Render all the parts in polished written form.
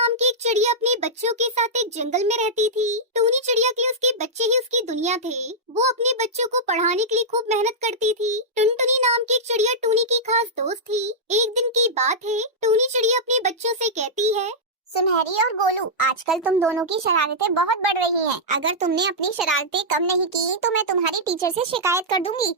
नाम की एक चिड़िया अपने बच्चों के साथ एक जंगल में रहती थी। टूनी चिड़िया के लिए उसके बच्चे ही उसकी दुनिया थे। वो अपने बच्चों को पढ़ाने के लिए खूब मेहनत करती थी। टुनटुनी नाम की एक चिड़िया टूनी की खास दोस्त थी। एक दिन की बात है, टूनी चिड़िया अपने बच्चों से कहती है, सुनहरी और गोलू, आजकल तुम दोनों की शरारतें बहुत बढ़ रही हैं। अगर तुमने अपनी शरारतें कम नहीं की तो मैं तुम्हारी टीचर से शिकायत कर दूंगी।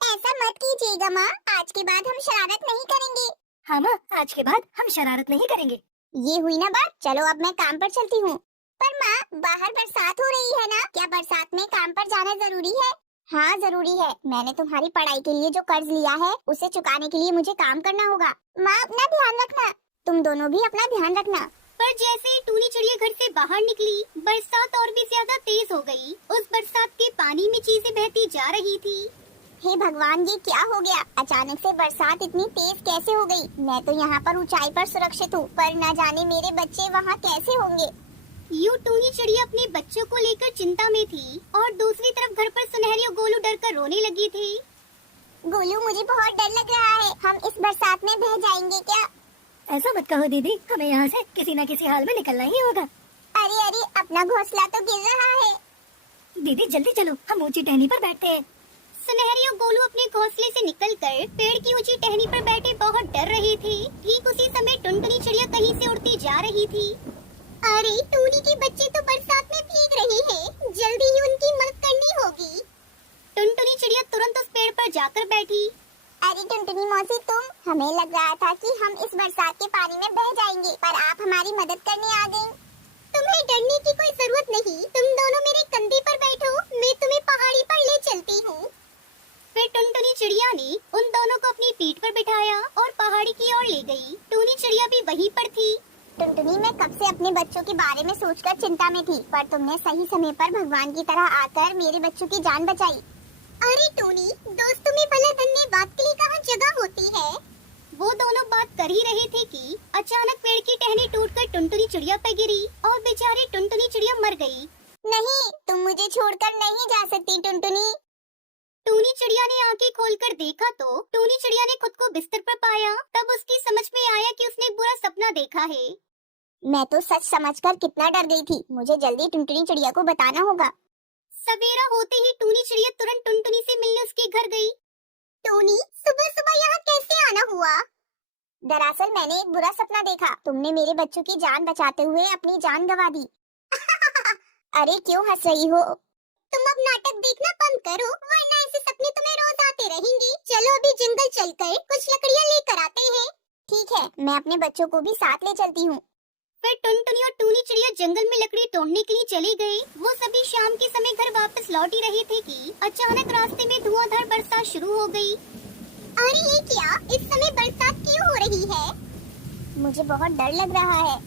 ऐसा मत कीजिएगा माँ, आज के बाद हम शरारत नहीं करेंगे। हाँ माँ, आज के बाद हम शरारत नहीं करेंगे। ये हुई ना बात, चलो अब मैं काम पर चलती हूँ। पर माँ, बाहर बरसात हो रही है ना, क्या बरसात में काम पर जाना जरूरी है? हाँ जरूरी है, मैंने तुम्हारी पढ़ाई के लिए जो कर्ज लिया है उसे चुकाने के लिए मुझे काम करना होगा। माँ अपना ध्यान रखना, तुम दोनों भी अपना ध्यान रखना। पर जैसे ही टूनी चिड़िया घर से बाहर निकली, बरसात और भी ज्यादा तेज हो गई। उस बरसात के पानी में चीजें बहती जा रही थी। हे भगवान, ये क्या हो गया? अचानक से बरसात इतनी तेज कैसे हो गई? मैं तो यहाँ पर ऊंचाई पर सुरक्षित हूँ, पर न जाने मेरे बच्चे वहाँ कैसे होंगे। यूं टूनी चिड़िया अपने बच्चों को लेकर चिंता में थी और दूसरी तरफ घर पर सुनहरी और गोलू डर कर रोने लगी थी। गोलू, मुझे बहुत डर लग रहा है, हम इस बरसात में बह जाएंगे क्या? ऐसा मत कहो दीदी, हमें यहाँ से किसी न किसी हाल में निकलना ही होगा। अरे अरे, अपना घोंसला तो गिर रहा है। दीदी जल्दी चलो, हम ऊंची टहनी पर बैठते हैं। सुनहरी और गोलू अपने घोंसले से निकलकर पेड़ की ऊंची टहनी पर बैठे बहुत डर रहे थे। ठीक उसी समय टुनटुनी चिड़िया कहीं से उड़ती जा रही थी। अरे, टूनी के बच्चे तो बरसात में भीग रहे हैं, जल्दी ही उनकी मदद करनी होगी। टुनटुनी चिड़िया तुरंत उस पेड़ पर जाकर बैठी। अरे टुनटुनी मौसी, हमें लग रहा था कि हम इस बरसात के पानी में बह जाएंगे, पर आप हमारी मदद करने आ गई। तुम्हें डरने की कोई जरूरत नहीं, तुम दोनों मेरे कंधे पर बैठो, मैं तुम्हें पहाड़ी पर ले चलती हूँ। फिर टुनटुनी चिड़िया ने उन दोनों को अपनी पीठ पर बिठाया और पहाड़ी की ओर ले गई। टूनी चिड़िया भी वहीं पर थी। टुनटुनी, मैं कब से अपने बच्चों के बारे में सोचकर चिंता में थी, पर तुमने सही समय पर भगवान की तरह आकर मेरे बच्चों की जान बचाई। अरे टूनी, दोस्तों में भला धन्यवाद के लिए कहाँ जगह होती है। वो दोनों बात कर ही रहे थे कि अचानक पेड़ की टहनी टूटकर टुनटुनी चिड़िया पर गिरी और बेचारी टुनटुनी चिड़िया मर गई। नहीं, तुम मुझे छोड़कर नहीं जा सकती टुनटुनी। टूनी चिड़िया ने आंखें खोलकर देखा तो टूनी चिड़िया ने खुद को बिस्तर पर पाया। तब उसकी समझ में आया कि उसने एक बुरा सपना देखा है। मैं तो सच समझकर कितना डर गई थी, मुझे जल्दी टुनटुनी चिड़िया को बताना होगा। सवेरा होते ही टूनी चिड़िया तुरंत टुनटुनी से मिलने उसके घर गई। टूनी, सुबह सुबह यहाँ कैसे आना हुआ? दरअसल मैंने एक बुरा सपना देखा, तुमने मेरे बच्चों की जान बचाते हुए अपनी जान गंवा दी। अरे क्यों हंस रही हो? तुम अब नाटक देखना बंद करो, वरना ऐसे सपने तुम्हें रोज आते रहेंगे। चलो अभी जंगल चलकर कुछ लकड़ियाँ लेकर आते हैं। ठीक है, मैं अपने बच्चों को भी साथ ले चलती हूँ। फिर टुनटुनी और टूनी चिड़िया जंगल में लकड़ी तोड़ने के लिए चली गई। वो सभी शाम के समय घर वापस लौट ही रहे थे कि अचानक रास्ते में धुआंधार बरसात शुरू हो गई। अरे ये क्या, इस समय बरसात क्यों हो रही है? मुझे बहुत डर लग रहा है।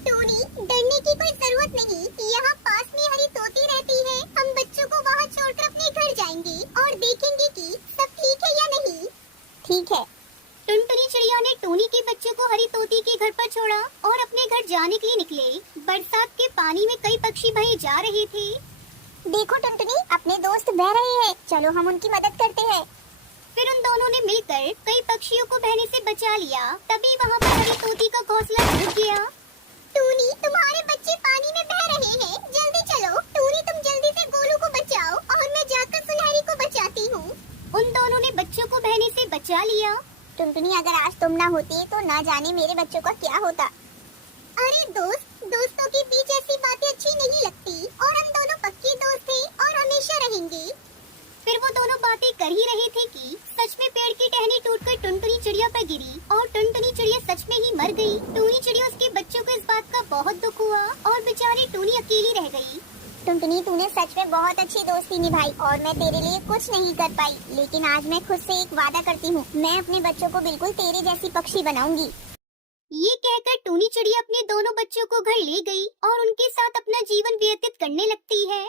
टूनी, डरने की कोई जरूरत नहीं, यहाँ पास में हरी तोती रहती है। हम बच्चों को वहाँ छोड़कर अपने घर जाएंगे और देखेंगे कि सब ठीक है या नहीं। ठीक है। टुनटुनी चिड़िया ने टूनी के बच्चों को हरी तोती के घर पर छोड़ा और अपने घर जाने के लिए निकले। बरसात के पानी में कई पक्षी बहे जा रहे थे। देखो टुनटुनी, अपने दोस्त बह रहे हैं, चलो हम उनकी मदद करते हैं। फिर उन दोनों ने मिलकर कई पक्षियों को बहने से बचा लिया। तभी वहाँ पर हरी तोती का घोंसला टूट गया। टूनी, तुम्हारे बच्चे पानी में बह रहे हैं, जल्दी चलो। टूनी, तुम जल्दी से गोलू को बचाओ और मैं जाकर सुनहरी को बचाती हूँ। उन दोनों ने बच्चों को बहने से बचा लिया। टुनटुनी, अगर आज तुम ना होती तो ना जाने मेरे बच्चों का क्या होता। अरे दोस्तों के बीच ऐसी बातें अच्छी नहीं लगती और हम दोनों पक्के दोस्त हैं और हमेशा रहेंगे। फिर वो दोनों बातें कर ही रहे थे कि सच में पेड़ की टहनी टूटकर टुनटुनी चिड़िया पर गिरी और टुनटुनी चिड़िया सच में ही मर गई। टूनी चिड़िया उसके बच्चों को इस बात का बहुत दुख हुआ और बेचारी टूनी अकेली रह गई। टुनटुनी, तूने सच में बहुत अच्छी दोस्ती निभाई और मैं तेरे लिए कुछ नहीं कर पाई, लेकिन आज मैं खुद से एक वादा करती हूँ, मैं अपने बच्चों को बिल्कुल तेरे जैसी पक्षी बनाऊंगी। ये कहकर टूनी चिड़िया अपने दोनों बच्चों को घर ले गई और उनके साथ अपना जीवन व्यतीत करने लगती है।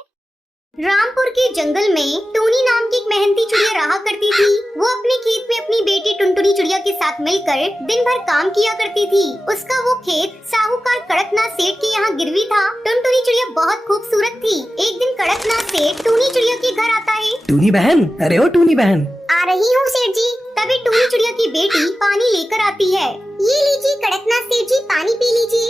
रामपुर के जंगल में टूनी नाम की एक मेहनती चिड़िया रहा करती थी। वो अपने खेत में अपनी बेटी टुनटुनी चिड़िया के साथ मिलकर दिन भर काम किया करती थी। उसका वो खेत साहूकार कड़कनाथ सेठ के यहाँ गिरवी था। टुनटुनी चिड़िया बहुत खूबसूरत थी। एक दिन कड़कनाथ सेठ टूनी चिड़िया के घर आता है। टूनी बहन, अरे ओ टूनी बहन। आ रही हूँ सेठ जी। तभी टूनी चिड़िया की बेटी पानी लेकर आती है। ये लीजिए कड़कनाथ सेठ जी, पानी पी लीजिए।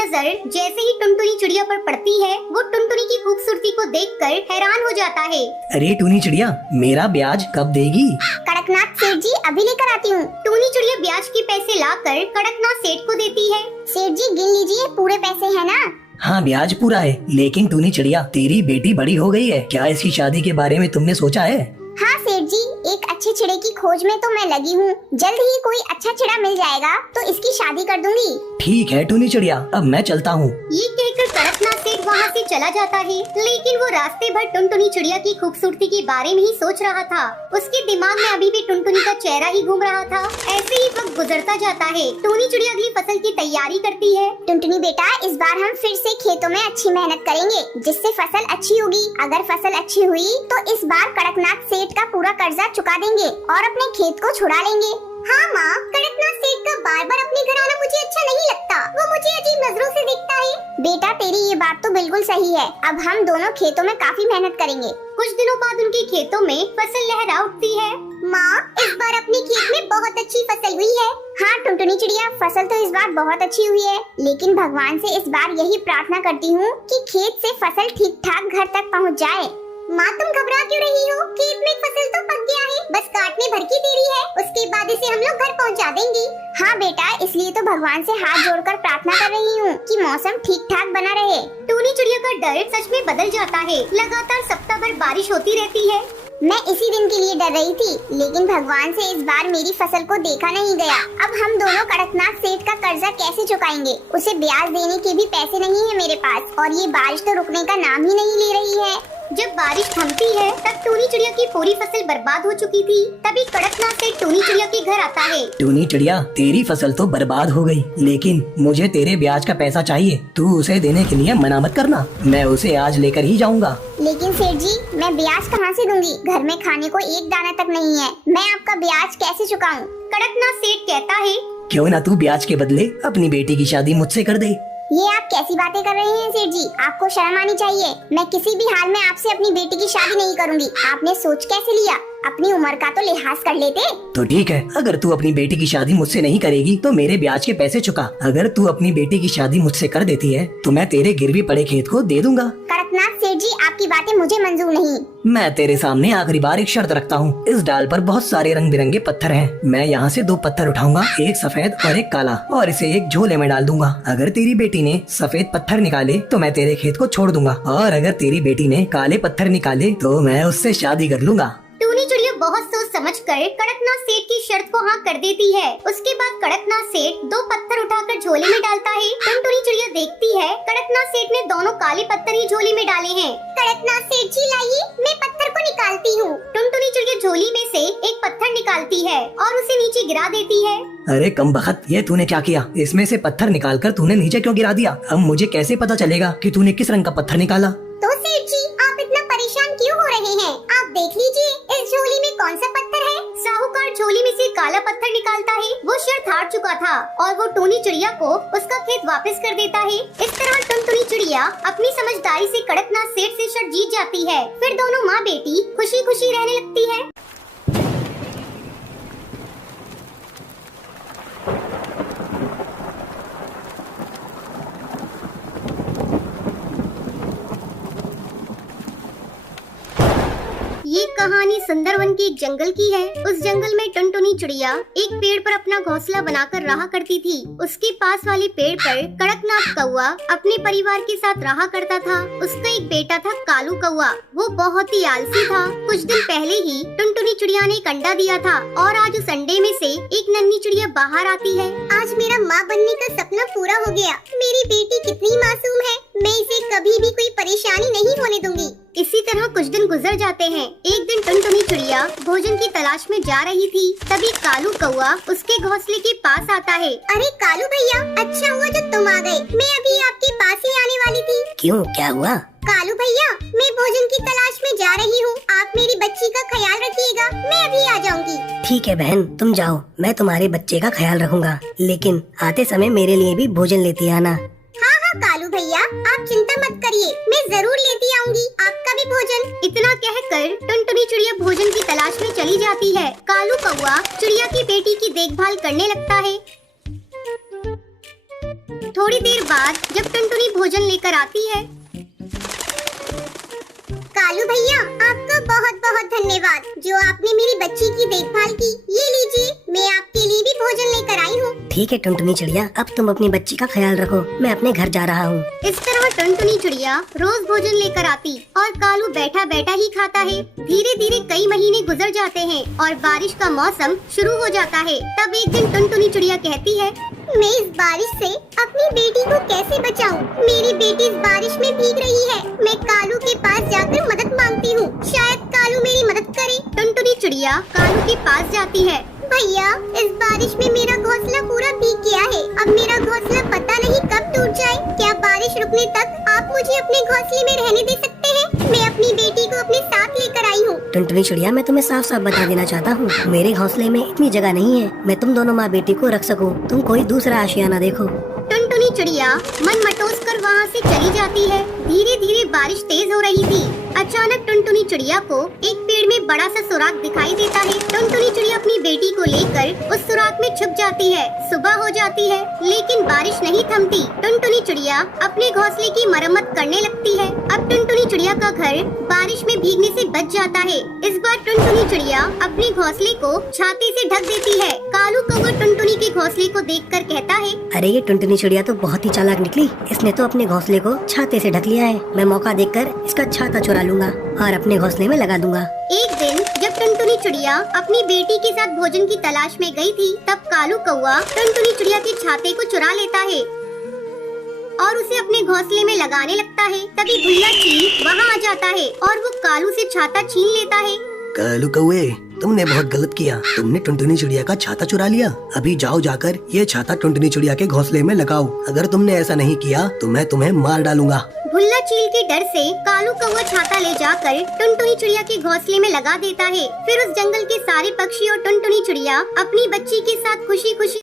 नजर जैसे ही टुनटुनी चिड़िया पर पड़ती है, वो टुनटुनी की खूबसूरती को देखकर हैरान हो जाता है। अरे टूनी चिड़िया, मेरा ब्याज कब देगी? कड़कनाथ सेठ जी, अभी लेकर आती हूँ। टूनी चिड़िया ब्याज के पैसे लाकर कड़कनाथ सेठ को देती है। सेठ जी गिन लीजिए, पूरे पैसे है ना? हाँ ब्याज पूरा है, लेकिन टूनी चिड़िया तेरी बेटी बड़ी हो गई है, क्या इसकी शादी के बारे में तुमने सोचा है? हाँ सेठ जी, एक अच्छे चिड़े की खोज में तो मैं लगी हूँ। जल्द ही कोई अच्छा चिड़ा मिल जाएगा तो इसकी शादी कर दूंगी। ठीक है टूनी चिड़िया, अब मैं चलता हूँ। ये कहकर कड़कनाथ सेठ वहाँ से चला जाता है, लेकिन वो रास्ते भर टुनटुनी चिड़िया की खूबसूरती के बारे में ही सोच रहा था। उसके दिमाग में अभी भी टुनटुनी का चेहरा ही घूम रहा था। ऐसे ही वक्त गुजरता जाता है। टूनी चिड़िया अगली फसल की तैयारी करती है। टुनटुनी बेटा, इस बार हम फिर से खेतों में अच्छी मेहनत करेंगे, जिससे फसल अच्छी होगी। अगर फसल अच्छी हुई तो इस बार कड़कनाथ सेठ का पूरा कर्जा चुका देंगे और अपने खेत को छुड़ा लेंगे। हाँ माँ, कड़कनाथ सेठ का बार बार अपने घर आना मुझे अच्छा नहीं लगता। वो मुझे अजीब नजरों से देखता है। बेटा तेरी ये बात तो बिल्कुल सही है। अब हम दोनों खेतों में काफी मेहनत करेंगे। कुछ दिनों बाद उनके खेतों में फसल लहरा उठती है। माँ, इस बार अपने खेत में बहुत अच्छी फसल हुई है। हाँ टुनटुनी चिड़िया, फसल तो इस बार बहुत अच्छी हुई है, लेकिन भगवान से इस बार यही प्रार्थना करती हूँ कि खेत से फसल ठीक ठाक घर तक पहुँच जाए। माँ, तुम घबरा क्यों रही हो? खेत में फसल तो पक गया है, बस काटने भर की देरी है। उसके बाद इसे हम लोग घर पहुँचा देंगे। हाँ बेटा, इसलिए तो भगवान से हाथ जोड़कर प्रार्थना कर रही हूँ कि मौसम ठीक ठाक बना रहे। टूनी चिड़िया का डर सच में बदल जाता है। लगातार सप्ताह भर बारिश होती रहती है। मैं इसी दिन के लिए डर रही थी, लेकिन भगवान से इस बार मेरी फसल को देखा नहीं गया। अब हम दोनों कड़कनाथ सेठ का कर्जा कैसे चुकाएंगे? उसे ब्याज देने के भी पैसे नहीं है मेरे पास, और ये बारिश तो रुकने का नाम ही नहीं ले रही है। जब बारिश थमती है तब टूनी चिड़िया की पूरी फसल बर्बाद हो चुकी थी। तभी कड़कनाथ सेठ टूनी चिड़िया के घर आता है। टूनी चिड़िया, तेरी फसल तो बर्बाद हो गई, लेकिन मुझे तेरे ब्याज का पैसा चाहिए। तू उसे देने के लिए मना मत करना, मैं उसे आज लेकर ही जाऊंगा। लेकिन सेठ जी, मैं ब्याज कहाँ से दूंगी? घर में खाने को एक दाना तक नहीं है, मैं आपका ब्याज कैसे चुकाऊं? कड़कनाथ सेठ कहता है, क्यों ना तू ब्याज के बदले अपनी बेटी की शादी मुझसे कर दे। ये आप कैसी बातें कर रहे हैं सेठ जी? आपको शर्म आनी चाहिए। मैं किसी भी हाल में आपसे अपनी बेटी की शादी नहीं करूंगी। आपने सोच कैसे लिया? अपनी उम्र का तो लिहाज कर लेते। तो ठीक है, अगर तू अपनी बेटी की शादी मुझसे नहीं करेगी तो मेरे ब्याज के पैसे चुका। अगर तू अपनी बेटी की शादी मुझसे कर देती है तो मैं तेरे गिरवी पड़े खेत को दे दूंगा। कड़कनाथ सेठ जी, आपकी बातें मुझे मंजूर नहीं। मैं तेरे सामने आखिरी बार एक शर्त रखता हूँ। इस डाल पर बहुत सारे रंग बिरंगे पत्थर हैं। मैं यहाँ से 2 पत्थर उठाऊंगा, एक सफेद और एक काला, और इसे एक झोले में डाल दूंगा। अगर तेरी बेटी ने सफेद पत्थर निकाले तो मैं तेरे खेत को छोड़ दूंगा, और अगर तेरी बेटी ने काले पत्थर निकाले तो मैं उससे शादी कर लूंगा। टूनी चिड़िया बहुत सोच समझकर कड़कनाथ सेठ की शर्त को हाँ कर देती है। उसके बाद कड़कनाथ सेठ 2 पत्थर उठाकर झोले में डालता है। टुनटुनी चिड़िया देखती है कड़कनाथ सेठ ने दोनों काले पत्थर ही झोले में डाले हैं। कड़कनाथ सेठ जी लाइए, मैं पत्थर को निकालती हूँ। टुनटुनी चिड़िया झोली में से एक पत्थर निकालती है और उसे नीचे गिरा देती है। अरे कम बखत, ये तूने क्या किया? इसमें से पत्थर निकालकर तूने नीचे क्यों गिरा दिया? अब मुझे कैसे पता चलेगा कि तूने किस रंग का पत्थर निकाला? तो सेठ जी, आप इतना परेशान क्यों हो रहे हैं? आप देख लीजिए इस झोली में कौन सा पत्थर है। साहूकार झोली में से काला पत्थर निकालता है। वो शर्त हार चुका था और वो टूनी चिड़िया को उसका खेत वापस कर देता है। इस तरह टुनटुनी चिड़िया अपनी समझदारी से कड़कनाथ सेठ से शर्त जीत जाती है। फिर दोनों माँ बेटी खुशी खुशी रहने लगती है। ये कहानी सुंदरवन के एक जंगल की है। उस जंगल में टुनटुनी चिड़िया एक पेड़ पर अपना घोंसला बनाकर रहा करती थी। उसके पास वाले पेड़ पर कड़कनाथ कौवा अपने परिवार के साथ रहा करता था। उसका एक बेटा था कालू कौवा। वो बहुत ही आलसी था। कुछ दिन पहले ही टुनटुनी चिड़िया ने एक अंडा दिया था और आज उस अंडे में से एक नन्ही चिड़िया बाहर आती है। आज मेरा माँ बनने का सपना पूरा हो गया। मेरी बेटी कितनी मासूम है, मैं इसे कभी भी कोई परेशानी नहीं होने दूंगी। इसी तरह कुछ दिन गुजर जाते हैं। एक दिन टुनटुनी चिड़िया भोजन की तलाश में जा रही थी। तभी कालू कौवा उसके घोंसले के पास आता है। अरे कालू भैया, अच्छा हुआ जो तुम आ गए। मैं अभी आपके पास ही आने वाली थी। क्यों, क्या हुआ? कालू भैया, मैं भोजन की तलाश में जा रही हूँ। आप मेरी बच्ची का ख्याल रखिएगा, मैं अभी आ जाऊंगी। ठीक है बहन, तुम जाओ, मैं तुम्हारे बच्चे का ख्याल रखूंगा, लेकिन आते समय मेरे लिए भी भोजन लेती आना। हाँ हाँ कालू भैया, आप चिंता मत करिए, मैं जरूर लेती आऊंगी आपका भी भोजन। इतना कहकर टुनटुनी चिड़िया भोजन की तलाश में चली जाती है। कालू कौवा चिड़िया की बेटी की देखभाल करने लगता है। थोड़ी देर बाद जब टुनटुनी भोजन लेकर आती है। कालू भैया, आपका बहुत बहुत धन्यवाद जो आपने मेरी बच्ची की देखभाल की। ये लीजिए, मैं आपके लिए भी भोजन लेकर आई हूँ। ठीक है टुनटुनी चिड़िया, अब तुम अपनी बच्ची का ख्याल रखो, मैं अपने घर जा रहा हूँ। इस तरह टुनटुनी चिड़िया रोज भोजन लेकर आती और कालू बैठा बैठा ही खाता है। धीरे धीरे कई महीने गुजर जाते हैं और बारिश का मौसम शुरू हो जाता है। तब एक दिन टुनटुनी चिड़िया कहती है, मैं इस बारिश से अपनी बेटी को कैसे बचाऊं? मेरी बेटी इस बारिश में भीग रही है। मैं कालू के पास जाकर मदद मांगती हूँ, शायद कालू मेरी मदद करे। टुनटुनी चिड़िया कालू के पास जाती है। भैया, इस बारिश में मेरा घोंसला पूरा भीग गया है। अब मेरा घोंसला पता नहीं कब टूट जाए। क्या बारिश रुकने तक आप मुझे अपने घोंसले में रहने दे सकते हैं? मैं अपनी बेटी को अपने साथ लेकर आई हूँ। टुनटुनी चिड़िया, मैं तुम्हें साफ साफ बता देना चाहता हूँ, मेरे घोंसले में इतनी जगह नहीं है मैं तुम दोनों माँ बेटी को रख सकूँ। तुम कोई दूसरा आशियाना देखो। टुनटुनी चिड़िया मन मटोस कर वहाँ से चली जाती है। धीरे धीरे बारिश तेज हो रही थी। अचानक टुनटुनी चिड़िया को एक पेड़ में बड़ा सा सुराख दिखाई देता है। टुनटुनी चिड़िया अपनी बेटी को लेकर उस सुराख में छुप जाती है। सुबह हो जाती है लेकिन बारिश नहीं थमती। टुनटुनी चिड़िया अपने घोंसले की मरम्मत करने लगती है। अब टुनटुनी चिड़िया का घर बारिश में भीगने से बच जाता है। इस बार टुनटुनी चिड़िया अपने घोंसले को छाते से ढक देती है। कालू कौवा टुनटुनी के घोंसले को देखकर कहता है, अरे ये टुनटुनी चिड़िया तो बहुत ही चालाक निकली, इसने तो अपने घोंसले को छाते से ढक लिया है। मैं मौका देखकर इसका छाता चुरा लूंगा और अपने घोंसले में लगा दूंगा। एक दिन जब टुनटुनी चिड़िया अपनी बेटी के साथ भोजन की तलाश में गई थी, तब कालू कौवा टुनटुनी चिड़िया के छाते को चुरा लेता है और उसे अपने घोंसले में लगाने लगता है। तभी भुल्ला चील वहाँ आ जाता है और वो कालू से छाता छीन लेता है। कालू कौवे, तुमने बहुत गलत किया। तुमने टुनटुनी चिड़िया का छाता चुरा लिया। अभी जाओ जाकर ये छाता टुनटुनी चिड़िया के घोंसले में लगाओ। अगर तुमने ऐसा नहीं किया तो मैं तुम्हें मार डालूंगा। भुल्ला चील के डर से कालू कौवा छाता ले जाकर टुनटुनी चिड़िया के घोंसले में लगा देता है। फिर उस जंगल के सारे पक्षी और टुनटुनी चिड़िया अपनी बच्ची के साथ खुशी खुशी